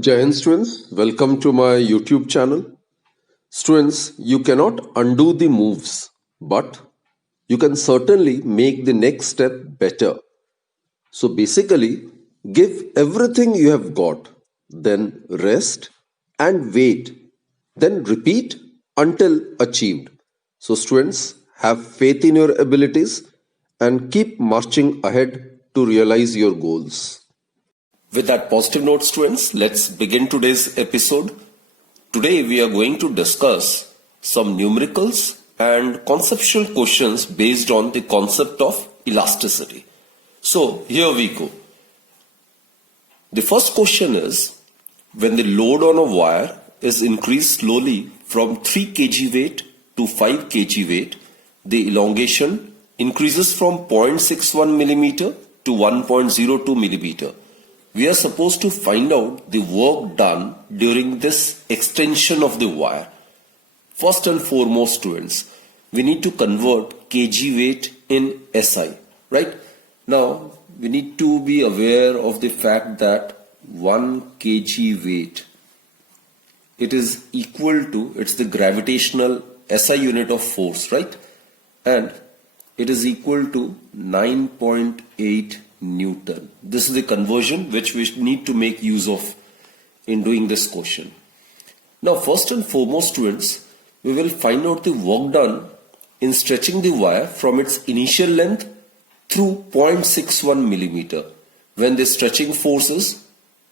Jai Hind students, welcome to my YouTube channel. Students, you cannot undo the moves, but you can certainly make the next step better. So basically, give everything you have got, then rest and wait, then repeat until achieved. So students, have faith in your abilities and keep marching ahead to realize your goals. With that positive note, students, let's begin today's episode. Today, we are going to discuss some numericals and conceptual questions based on the concept of elasticity. So, here we go. The first question is, when the load on a wire is increased slowly from 3 kg weight to 5 kg weight, the elongation increases from 0.61 millimeter to 1.02 millimeter. We are supposed to find out the work done during this extension of the wire. First and foremost, students, we need to convert kg weight in SI, right? Now, we need to be aware of the fact that 1 kg weight, it is equal to, it's the gravitational SI unit of force, right? And it is equal to 9.8 Newton. This is the conversion which we need to make use of in doing this question. Now, first and foremost, students, we will find out the work done in stretching the wire from its initial length through 0.61 millimeter when the stretching force is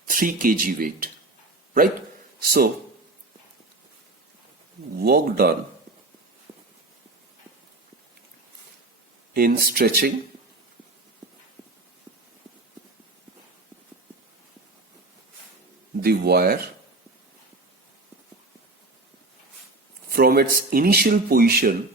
3 kg weight, right? So, work done in stretching the wire from its initial position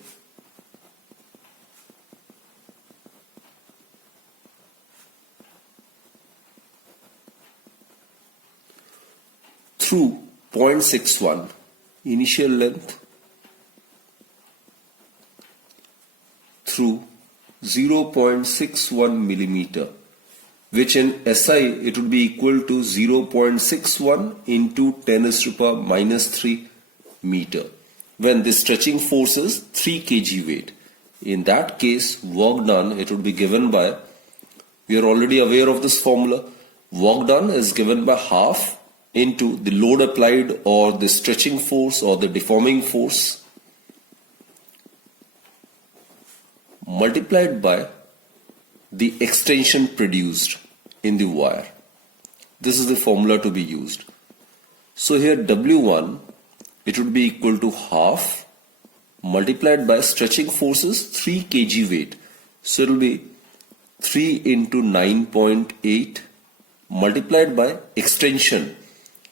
through 0.61 initial length through 0.61 millimeter, which in SI it would be equal to 0.61 into 10 raised to the power minus 3 meter when the stretching force is 3 kg weight. In that case, work done, it would be given by, we are already aware of this formula, work done is given by half into the load applied or the stretching force or the deforming force multiplied by the extension produced in the wire. This is the formula to be used. So here W1, it would be equal to half multiplied by stretching forces 3 kg weight. So it will be 3 into 9.8 multiplied by extension.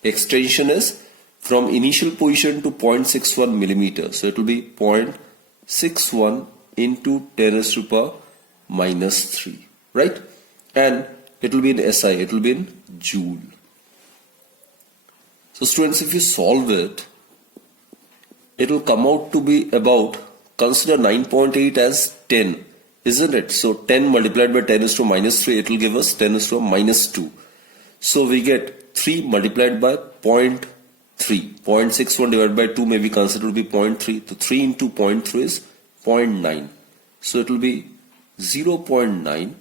Extension is from initial position to 0.61 millimeter. So it will be 0.61 into 10 raised to the power minus 3, right? And it will be in SI, it will be in joule. So students, if you solve it, it will come out to be about, consider 9.8 as 10, isn't it? So 10 multiplied by 10 raised to minus 3, it will give us 10 raised to minus 2. So we get 3 multiplied by 0.3. 0.61 divided by 2 may be considered to be 0.3. So 3 into 0.3 is 0.9. So it will be 0.9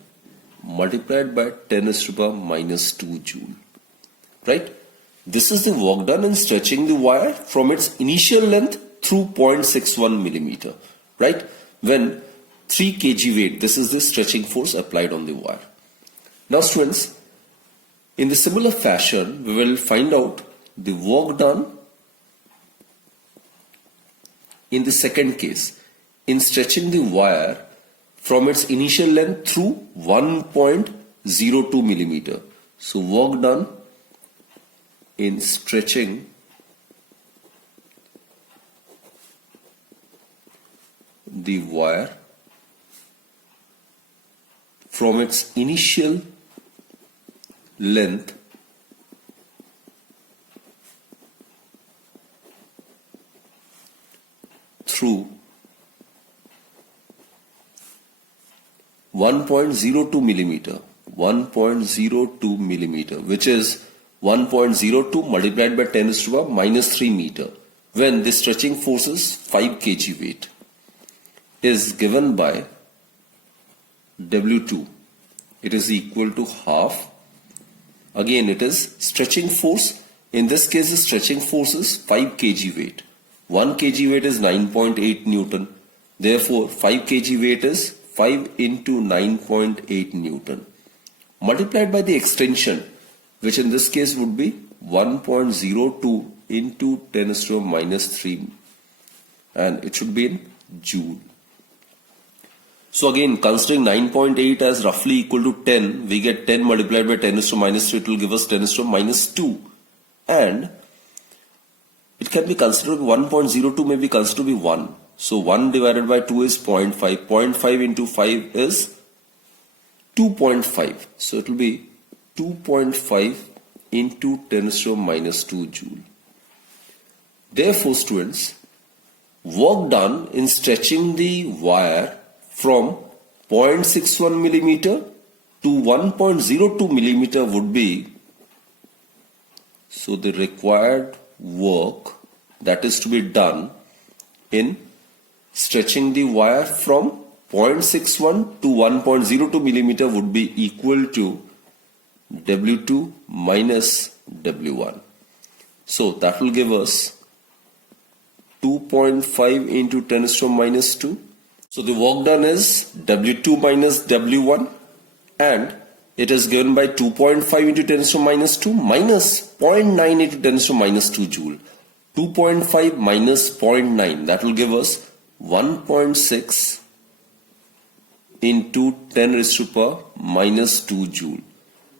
multiplied by 10 raised to the power minus 2 joule, right? This is the work done in stretching the wire from its initial length through 0.61 millimeter, right? When 3 kg weight, this is the stretching force applied on the wire. Now students, in the similar fashion, we will find out the work done in the second case in stretching the wire from its initial length through 1.02 millimeter. So work done in stretching the wire from its initial length through 1.02 millimeter, 1.02 millimeter, which is 1.02 multiplied by 10 raised to the power minus 3 meter, when the stretching force is 5 kg weight, is given by W2. It is equal to half. Again, it is stretching force. In this case, the stretching force is 5 kg weight. 1 kg weight is 9.8 Newton. Therefore, 5 kg weight is 5 into 9.8 Newton. Multiplied by the extension, which in this case would be 1.02 into 10 raised to the minus 3. And it should be in joule. So again, considering 9.8 as roughly equal to 10, we get 10 multiplied by 10 raised to minus 3, it will give us 10 raised to minus 2. And it can be considered 1.02 may be considered to be 1. So 1 divided by 2 is 0.5. 0.5 into 5 is 2.5. So it will be 2.5 into 10 raised to minus 2 joule. Therefore, students, work done in stretching the wire from 0.61 millimeter to 1.02 millimeter would be, so the required work that is to be done in stretching the wire from 0.61 to 1.02 millimeter would be equal to W2 minus W1. So that will give us 2.5 into 10 raised to minus 2. So the work done is W2 minus W1, and it is given by 2.5 into 10 raised to minus 2 minus 0.9 into 10 raised to minus 2 joule. 2.5 minus 0.9, that will give us 1.6 into 10 raised to power minus 2 joule.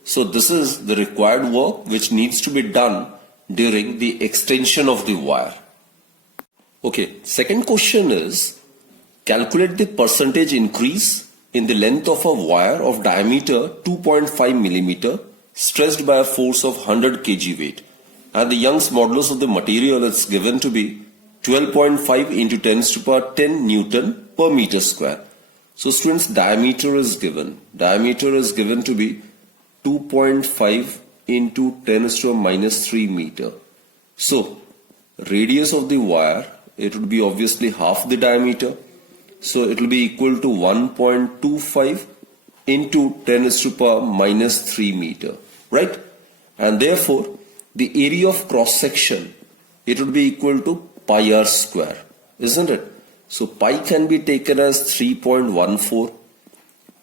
So this is the required work which needs to be done during the extension of the wire. Okay, second question is, calculate the percentage increase in the length of a wire of diameter 2.5 millimeter stressed by a force of 100 kg weight, and the Young's modulus of the material is given to be 12.5 into 10 raised to power 10 Newton per meter square. So students, diameter is given. Diameter is given to be 2.5 into 10 raised to minus 3 meter. So radius of the wire, it would be obviously half the diameter. So it will be equal to 1.25 into 10 raised to power minus 3 meter, right? And therefore, the area of cross section, it would be equal to pi r square, isn't it? So pi can be taken as 3.14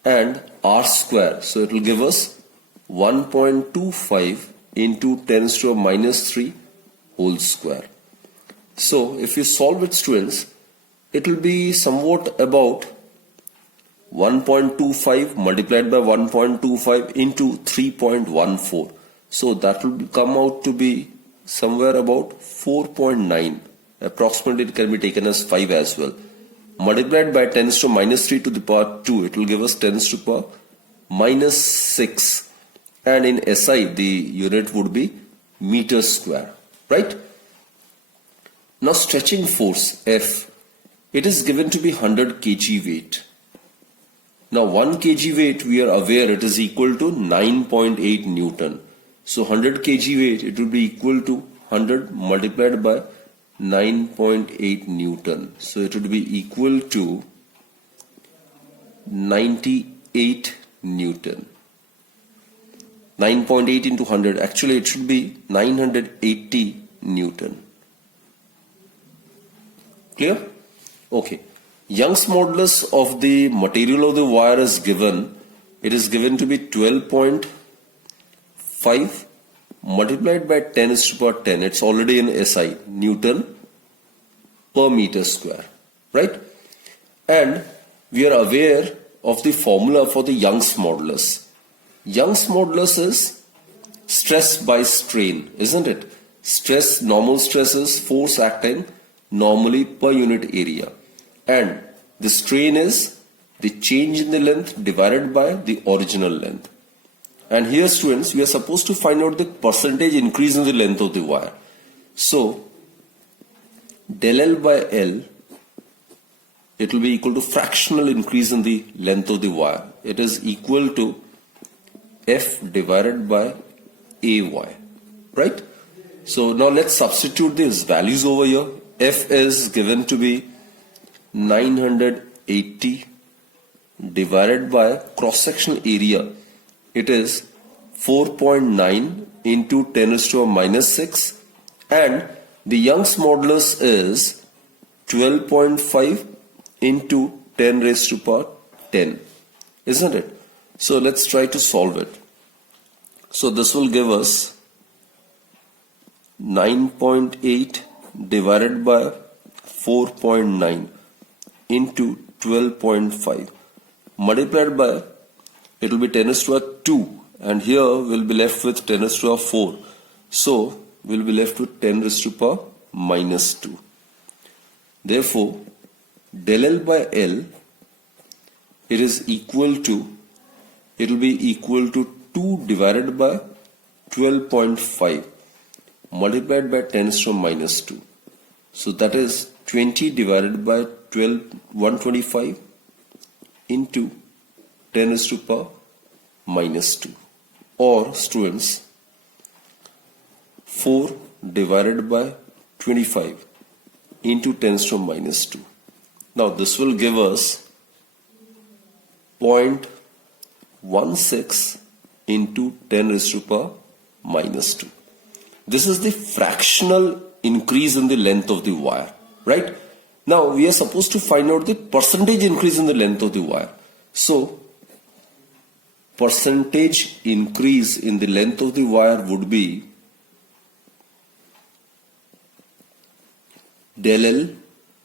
and r square. So it will give us 1.25 into 10 raised to minus 3 whole square. So if you solve it, students, it will be somewhat about 1.25 multiplied by 1.25 into 3.14. So that will come out to be somewhere about 4.9. Approximately it can be taken as 5 as well. Multiplied by 10 raised to minus 3 to the power 2, it will give us 10 raised to power minus 6. And in SI, the unit would be meter square, right? Now stretching force F, it is given to be 100 kg weight. Now 1 kg weight, we are aware it is equal to 9.8 Newton. So 100 kg weight, it will be equal to 100 multiplied by 9.8 Newton. So it would be equal to 98 Newton. 9.8 into 100, actually it should be 980 Newton. Clear? Okay. Young's modulus of the material of the wire is given. It is given to be 12.5 multiplied by 10 raised to power 10. It's already in SI, Newton per meter square, right? And we are aware of the formula for the Young's modulus. Young's modulus is stress by strain, isn't it? Stress, normal stress is force acting normally per unit area, and the strain is the change in the length divided by the original length. And here, students, we are supposed to find out the percentage increase in the length of the wire. So del L by L, it will be equal to fractional increase in the length of the wire. It is equal to F divided by AY. right? So now let's substitute these values over here. F is given to be 980 divided by cross-sectional area. It is 4.9 into 10 raised to a minus 6, and the Young's modulus is 12.5 into 10 raised to power 10, isn't it? So let's try to solve it. So this will give us 9.8 divided by 4.9 into 12.5 multiplied by, it will be 10 raised to a 2, and here we'll be left with 10 raised to a 4. So we'll be left with 10 raised to power minus 2. Therefore, del L by L, it will be equal to 2 divided by 12.5 multiplied by 10 raised to minus 2. So that is 20 divided by 125 into 10 raised to power minus 2. Or students, 4 divided by 25 into 10 raised to minus 2. Now this will give us 0.16 into 10 raised to power minus 2. This is the fractional increase in the length of the wire, right? Now we are supposed to find out the percentage increase in the length of the wire. So percentage increase in the length of the wire would be del L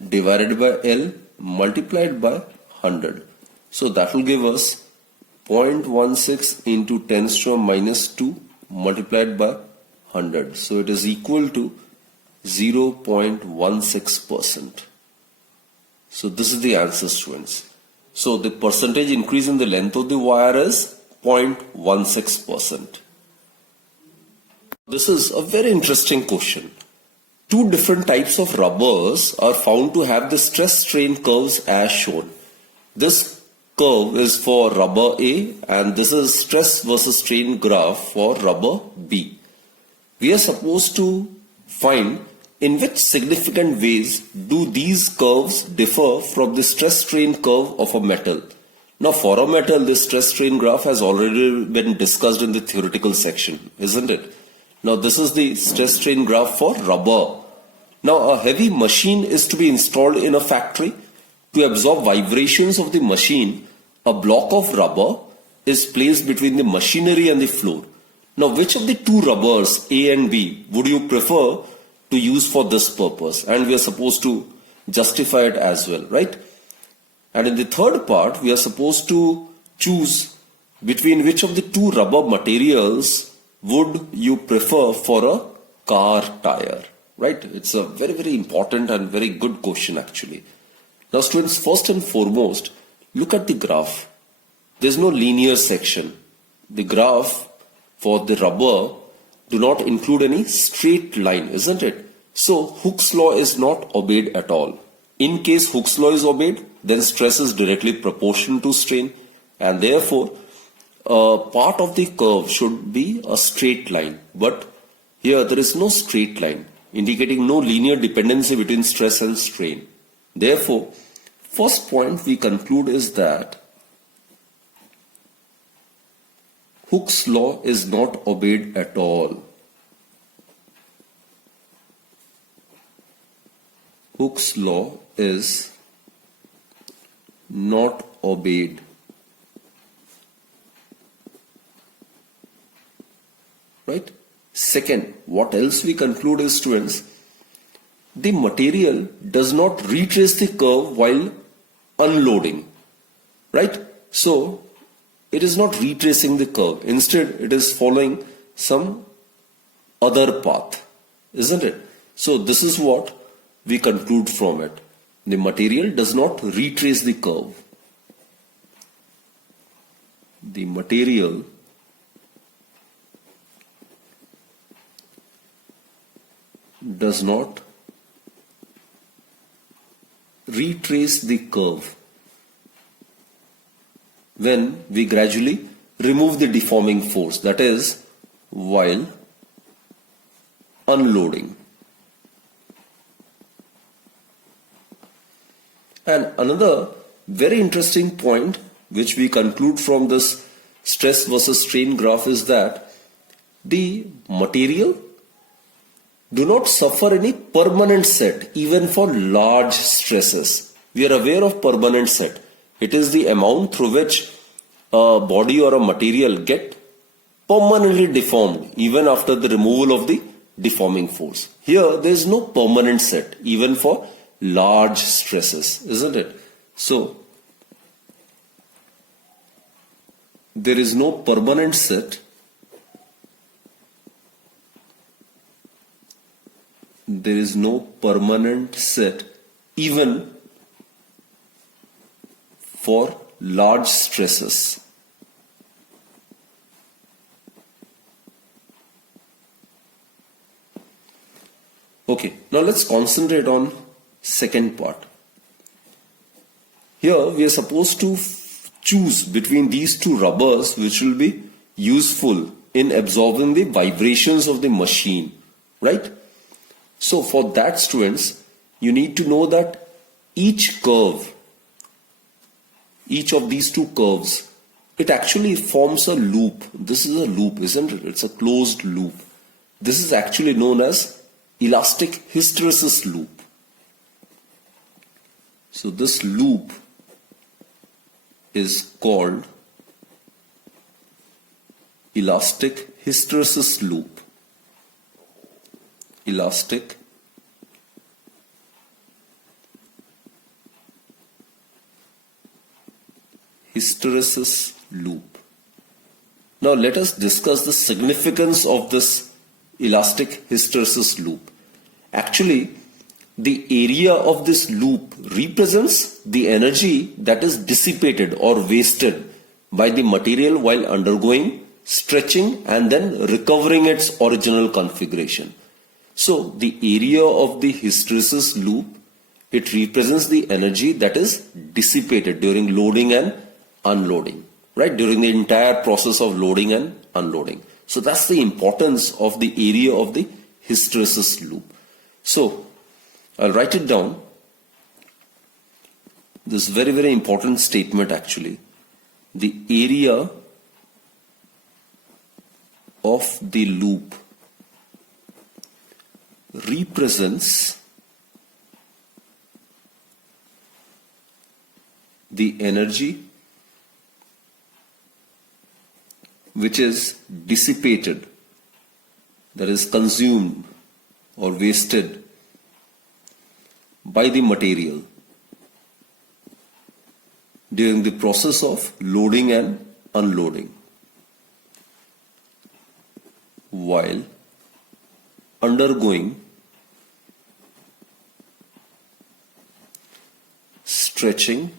divided by L multiplied by 100. So that will give us 0.16 into 10 raised to minus 2 multiplied by 100. So it is equal to 0.16%. So this is the answer, students. So the percentage increase in the length of the wire is 0.16%. This is a very interesting question. Two different types of rubbers are found to have the stress strain curves as shown. This curve is for rubber A and this is stress versus strain graph for rubber B. We are supposed to find in which significant ways do these curves differ from the stress strain curve of a metal. Now for a metal, this stress strain graph has already been discussed in the theoretical section, isn't it? Now this is the stress strain graph for rubber. Now a heavy machine is to be installed in a factory. To absorb vibrations of the machine, a block of rubber is placed between the machinery and the floor. Now which of the two rubbers, A and B, would you prefer to use for this purpose? And we are supposed to justify it as well, right? And in the third part, we are supposed to choose between which of the two rubber materials would you prefer for a car tire, right? It's a very, very important and very good question actually. Now students, first and foremost, look at the graph. There's no linear section. The graph for the rubber do not include any straight line, isn't it? So Hooke's law is not obeyed at all. In case Hooke's law is obeyed, then stress is directly proportional to strain, and therefore part of the curve should be a straight line. But here there is no straight line, indicating no linear dependency between stress and strain. Therefore, first point we conclude is that Hooke's law is not obeyed at all. Hooke's law is not obeyed. Right? Second, what else we conclude is, students, the material does not retrace the curve while unloading. Right? So, it is not retracing the curve. Instead, it is following some other path. Isn't it? So, this is what we conclude from it. The material does not retrace the curve. The material does not retrace the curve when we gradually remove the deforming force, that is, while unloading. And another very interesting point which we conclude from this stress versus strain graph is that the material do not suffer any permanent set even for large stresses. We are aware of permanent set. It is the amount through which a body or a material get permanently deformed even after the removal of the deforming force. Here there is no permanent set even for large stresses, isn't it? So there is no permanent set even for large stresses. Okay, now let's concentrate on second part. Here we are supposed to choose between these two rubbers which will be useful in absorbing the vibrations of the machine, right? So for that, students, you need to know that each curve, each of these two curves, it actually forms a loop. This is a loop, isn't it? It's a closed loop. This is actually known as elastic hysteresis loop. So this loop is called elastic hysteresis loop. Elastic hysteresis loop. Now let us discuss the significance of this elastic hysteresis loop. Actually, the area of this loop represents the energy that is dissipated or wasted by the material while undergoing stretching and then recovering its original configuration. So the area of the hysteresis loop, it represents the energy that is dissipated during loading and unloading, right? During the entire process of loading and unloading. So that's the importance of the area of the hysteresis loop. So I'll write it down. This very, very important statement actually. The area of the loop represents the energy which is dissipated, that is consumed or wasted by the material during the process of loading and unloading while undergoing stretching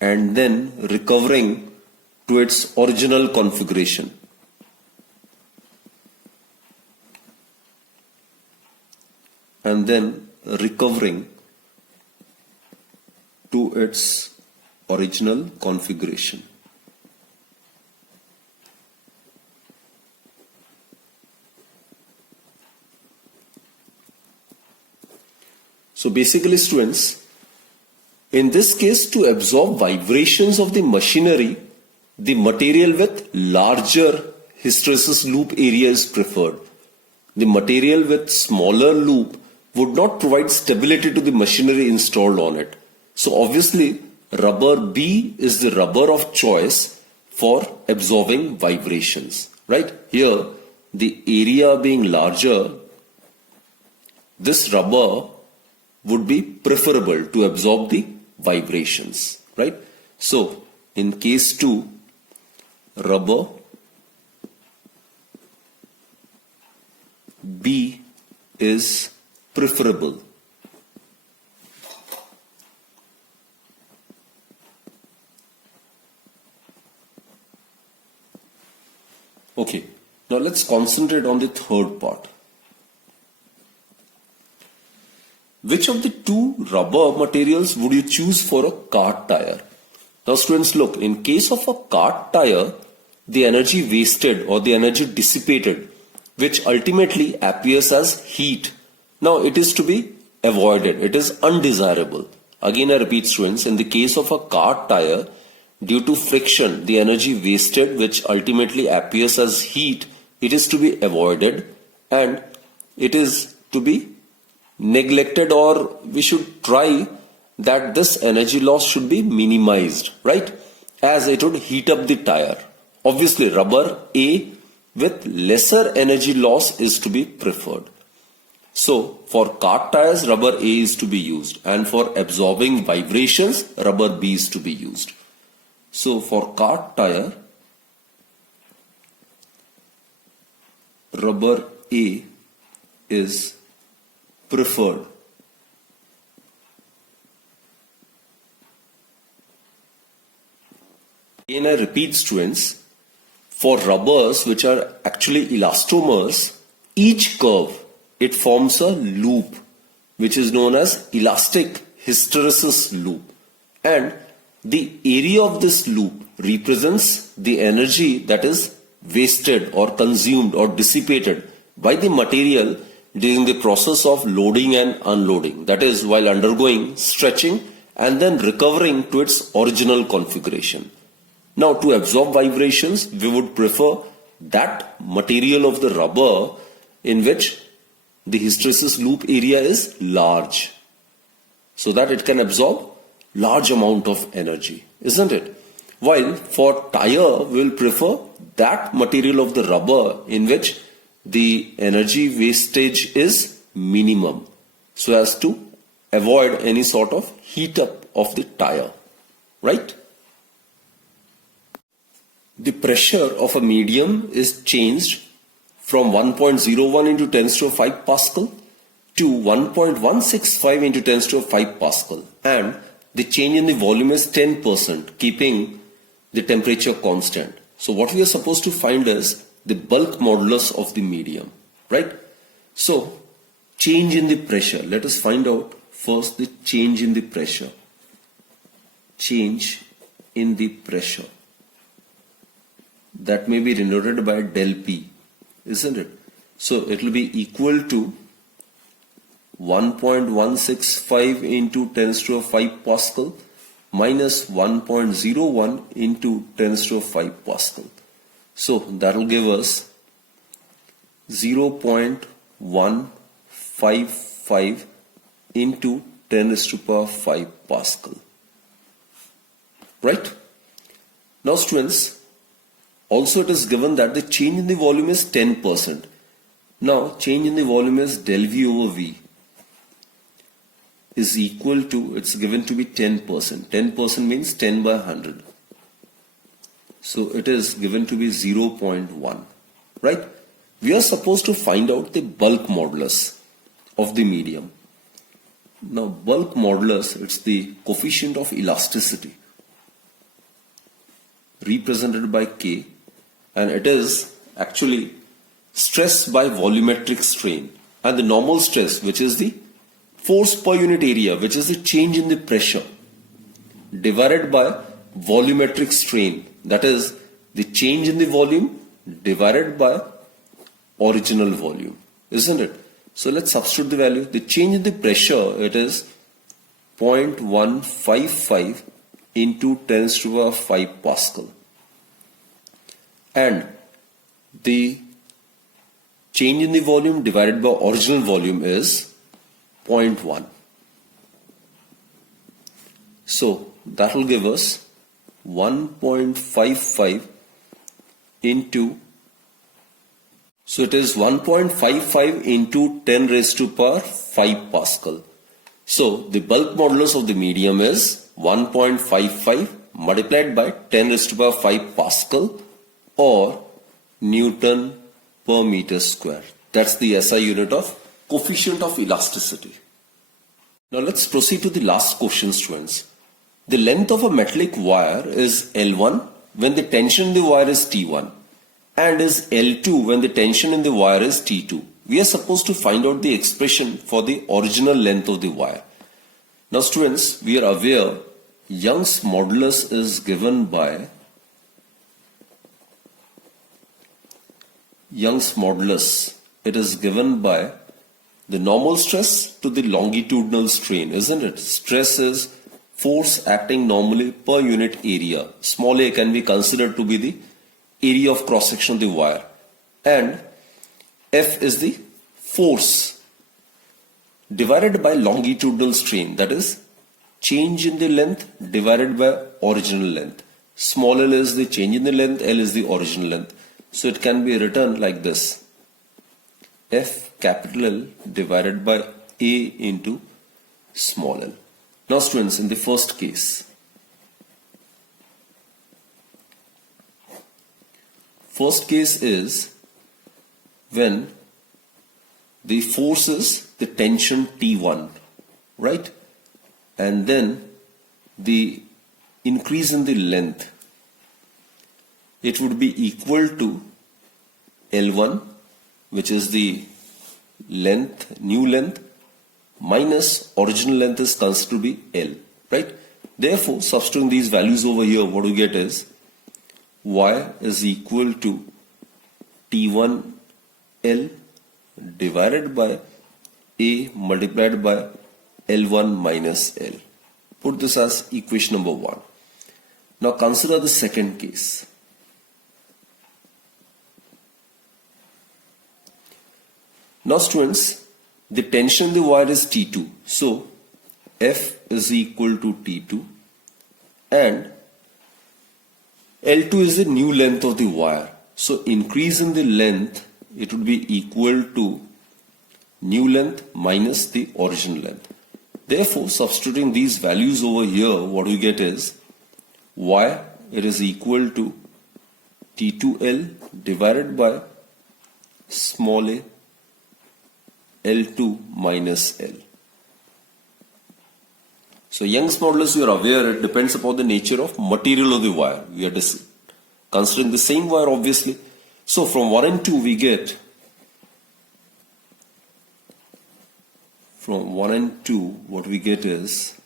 and then recovering to its original configuration. And then recovering to its original configuration. So basically, students, in this case, to absorb vibrations of the machinery, the material with larger hysteresis loop area is preferred. The material with smaller loop would not provide stability to the machinery installed on it. So obviously, rubber B is the rubber of choice for absorbing vibrations, right? Here, the area being larger, this rubber would be preferable to absorb the vibrations, right? So, in case 2, rubber B is preferable. Okay, now let's concentrate on the third part. Which of the two rubber materials would you choose for a kart tire? Now students, look, in case of a kart tire, the energy wasted or the energy dissipated, which ultimately appears as heat. Now it is to be avoided. It is undesirable. Again I repeat students, in the case of a car tire, due to friction, the energy wasted, which ultimately appears as heat, it is to be avoided and it is to be neglected, or we should try that this energy loss should be minimized, right? As it would heat up the tire. Obviously, rubber A with lesser energy loss is to be preferred. So, for car tires, rubber A is to be used, and for absorbing vibrations, rubber B is to be used. So, for car tire, rubber A is preferred. Again, I repeat students, for rubbers which are actually elastomers, each curve, it forms a loop which is known as elastic hysteresis loop, and the area of this loop represents the energy that is wasted or consumed or dissipated by the material during the process of loading and unloading, that is while undergoing stretching and then recovering to its original configuration. Now, to absorb vibrations, we would prefer that material of the rubber in which the hysteresis loop area is large, so that it can absorb large amount of energy, isn't it? While for tire, we will prefer that material of the rubber in which the energy wastage is minimum, so as to avoid any sort of heat up of the tire, right? The pressure of a medium is changed from 1.01 into 10 to 5 Pascal to 1.165 into 10 to 5 Pascal, and the change in the volume is 10%, keeping the temperature constant. So what we are supposed to find is the bulk modulus of the medium, right? So change in the pressure. Let us find out first the change in the pressure. Change in the pressure. That may be denoted by del P, isn't it? So it will be equal to 1.165 into 10 to 5 Pascal minus 1.01 into 10 to 5 Pascal. So that will give us 0.155 into 10 to the power 5 Pascal. Right? Now students, also it is given that the change in the volume is 10%. Now change in the volume is del V over V is equal to, it's given to be 10%. 10% means 10 by 100. So it is given to be 0.1, right? We are supposed to find out the bulk modulus of the medium. Now bulk modulus, it's the coefficient of elasticity represented by K, and it is actually stress by volumetric strain, and the normal stress, which is the force per unit area, which is the change in the pressure, divided by volumetric strain, that is the change in the volume divided by original volume, isn't it? So let's substitute the value. The change in the pressure, it is 0.155 into 10 to the 5 Pascal, and the change in the volume divided by original volume is 0.1. So that will give us 1.55 into, so it is 1.55 into 10 raised to power 5 Pascal. So the bulk modulus of the medium is 1.55 multiplied by 10 raised to power 5 Pascal, or Newton per meter square. That's the SI unit of coefficient of elasticity. Now let's proceed to the last question, students. The length of a metallic wire is L1 when the tension in the wire is T1, and is L2 when the tension in the wire is T2. We are supposed to find out the expression for the original length of the wire. Now students, we are aware Young's modulus is given by Young's modulus, it is given by the normal stress to the longitudinal strain, isn't it? Stress is force acting normally per unit area. Small a can be considered to be the area of cross section of the wire, and F is the force divided by longitudinal strain, that is change in the length divided by original length. Small l is the change in the length, L is the original length. So it can be written like this: F capital L divided by A into small l. Now students, in the first case, is when the force is the tension T1, right? And then the increase in the length, it would be equal to L1, which is the length, new length, minus original length is considered to be L, right? Therefore, substituting these values over here, what we get is Y is equal to T1L divided by A multiplied by L1 minus L. Put this as equation number 1. Now consider the second case. Now students, the tension in the wire is T2. So F is equal to T2 and L2 is the new length of the wire. So increase in the length, it would be equal to new length minus the original length. Therefore, substituting these values over here, what we get is Y, it is equal to T2L divided by small a L2 minus L. So Young's modulus, you are aware, it depends upon the nature of material of the wire. We are considering the same wire, obviously. So from 1 and 2 we get, from 1 and 2 what we get is,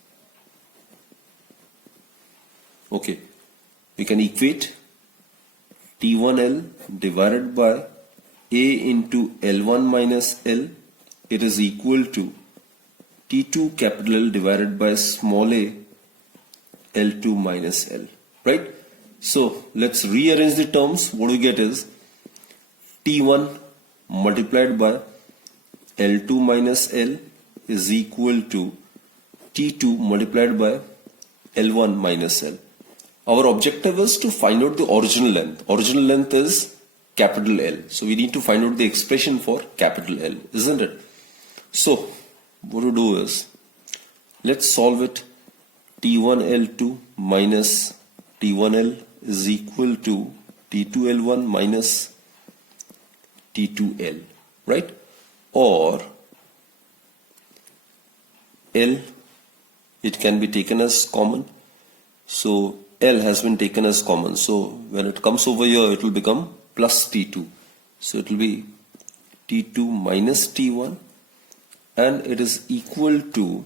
okay, we can equate T1L divided by A into L1 minus L, it is equal to T2 capital L divided by small a L2 minus L, right? So let's rearrange the terms. What we get is T1 multiplied by L2 minus L is equal to T2 multiplied by L1 minus L. Our objective is to find out the original length. Original length is capital L. So we need to find out the expression for capital L, isn't it? So what to do is, let's solve it. T1L2 minus T1L is equal to T2L1 minus T2L, right? Or L, it can be taken as common. So L has been taken as common. So when it comes over here, it will become plus T2. So it will be T2 minus T1. And it is equal to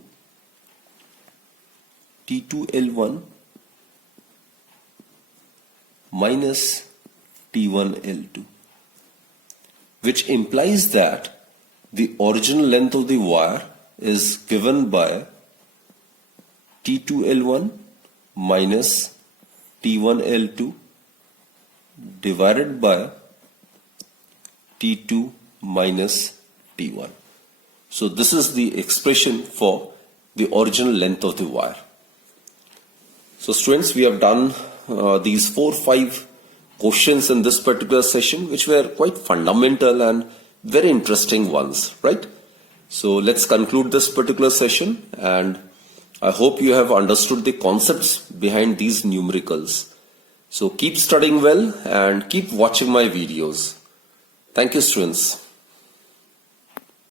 T2L1 minus T1L2, which implies that the original length of the wire is given by T2L1 minus T1L2 divided by T2 minus T1. So this is the expression for the original length of the wire. So students, we have done these 4 or 5 questions in this particular session, which were quite fundamental and very interesting ones, right? So let's conclude this particular session, and I hope you have understood the concepts behind these numericals. So keep studying well and keep watching my videos. Thank you, students.